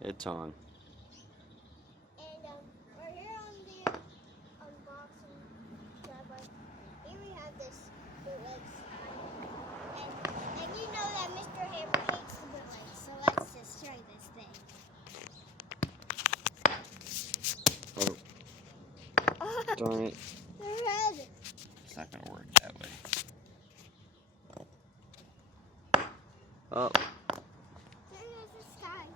It's on. And we're here on the unboxing driveway. Here we have this bootleg Skye. And you know that Mr. Hammer hates the bootleg, so let's just try this thing. Oh. Darn it. Their head. It's not going to work that way. Oh. There's the Skye.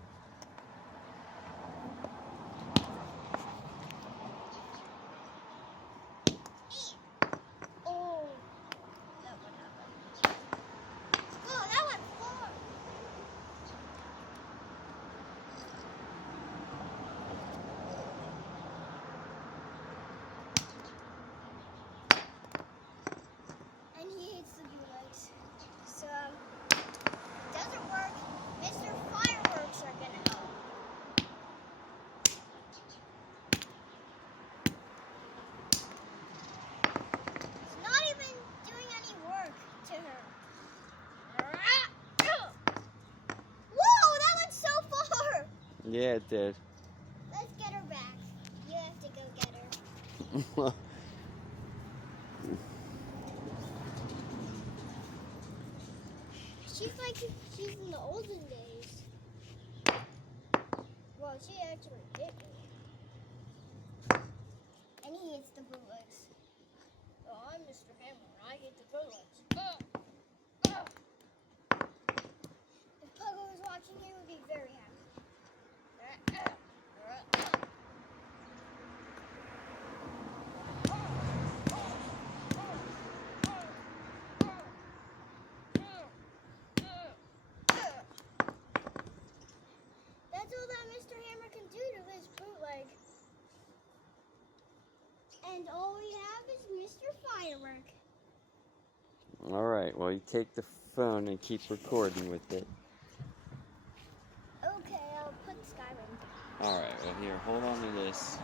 Oh. That one happened. Oh, that one flew. And he hates the bootlegs. So, if it doesn't work, Mr. Fireworks are gonna help. It's not even doing any work to her. Whoa, that went so far! Yeah, it did. Let's get her back. You have to go get her. She's like she's in the olden days. Well, she actually hit me. And he hates the bootlegs. Oh, I'm Mr. Hammer. I hate the bootlegs. If Pogo was watching, he would be very happy. That's all that Mr. Hammer can do to this bootleg. And all we have is Mr. Firework. Alright, well, you take the phone and keep recording with it. Okay, I'll put Skye in. Alright, well, here, hold on to this.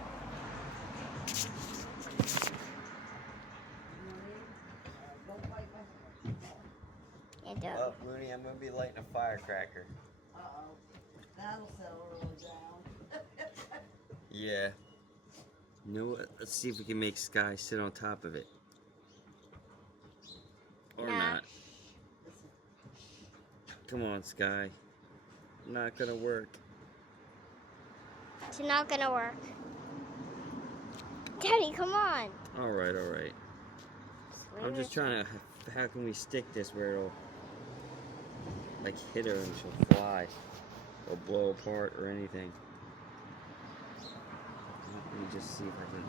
And Oh, Mooney, I'm going to be lighting a firecracker. Uh-oh. That'll settle really down. Yeah. You know what? Let's see if we can make Skye sit on top of it. Or Nah. not. Come on, Skye. Not gonna work. It's not gonna work. Daddy, come on. Alright, alright. I'm just trying to... How can we stick this where it'll... like hit her and she'll fly. Or blow apart or anything. Let me just see if I can...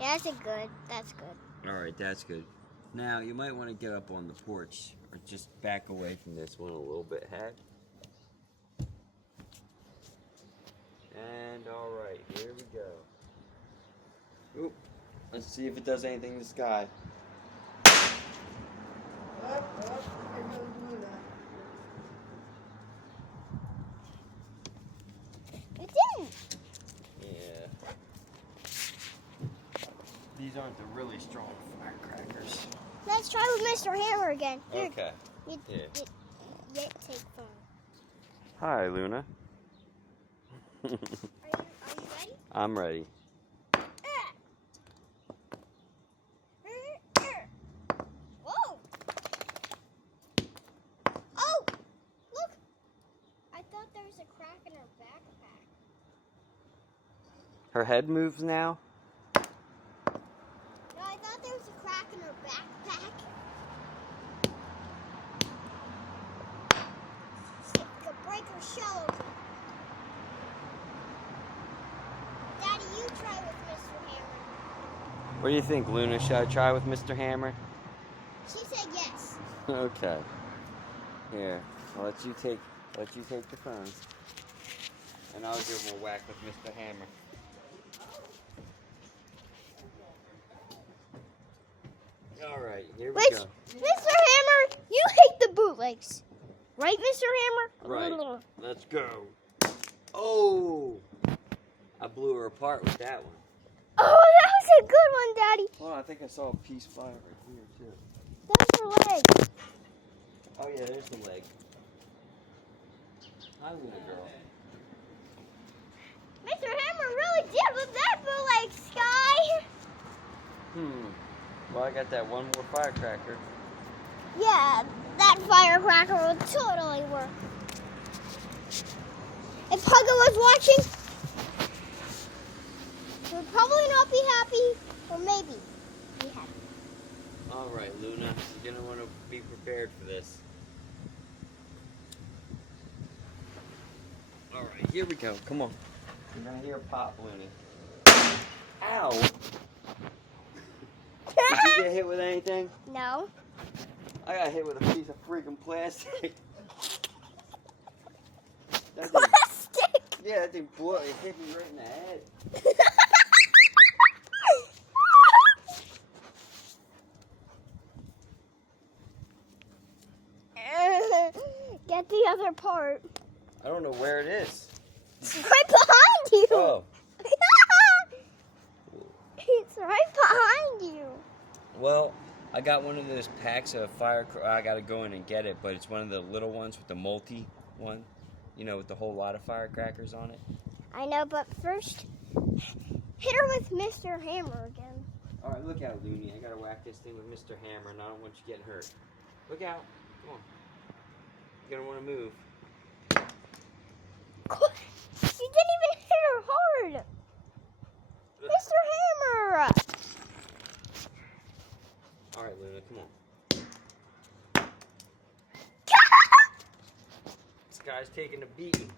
Yeah, that's good. That's good. Alright, that's good. Now, you might want to get up on the porch. Or just back away from this one a little bit, Hack. And alright, here we go. Oop. Let's see if it does anything to Skye. Here goes Luna. It didn't. Yeah. These aren't the really strong firecrackers. Let's try with Mr. Hammer again. Here, Okay. Yeah. take phone. Hi, Luna. Are you ready? I'm ready. Whoa! Oh! Look! I thought there was a crack in her backpack. Her head moves now? No, I thought there was a crack in her backpack. She could break her shell open. Daddy, you try with Mr. Hammer. What do you think, Luna? Should I try with Mr. Hammer? She said yes. Okay. Here, I'll let you take the phone. And I'll give him a whack with Mr. Hammer. Alright, here we go. Mr. Hammer, you hate the bootlegs. Right, Mr. Hammer? Right. Let's go. Oh! I blew her apart with that one. Oh, that was a good one, Daddy. Oh, I think I saw a piece fly right here, too. That was her leg. Oh, yeah, there's the leg. Hi, little girl. Mr. Hammer really did with that bootleg, Skye. Well, I got that one more firecracker. Yeah, that firecracker will totally work. If Hugga was watching, he would probably not be happy, or maybe be happy. All right, Luna, you're gonna want to be prepared for this. All right, here we go. Come on. You're gonna hear pop, Luna. Ow! Did you get hit with anything? No. I got hit with a piece of freaking plastic. That thing, Plastic! yeah, that thing blew. It hit me right in the head. Get the other part. I don't know where it is. It's right behind you. Oh. It's right behind you. Well, I got one of those packs of I gotta go in and get it, but it's one of the little ones with the multi one. You know, with the whole lot of firecrackers on it. I know, but first, hit her with Mr. Hammer again. All right, look out, Looney. I gotta whack this thing with Mr. Hammer, and I don't want you getting hurt. Look out. Come on. You're gonna want to move. You didn't even hit her hard. Mr. Hammer. All right, Luna, come on. This guy's taking a beating.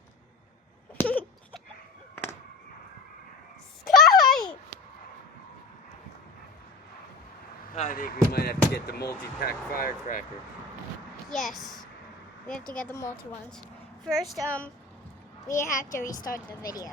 Skye! I think we might have to get the multi-pack firecracker. Yes, we have to get the multi ones. First, we have to restart the video.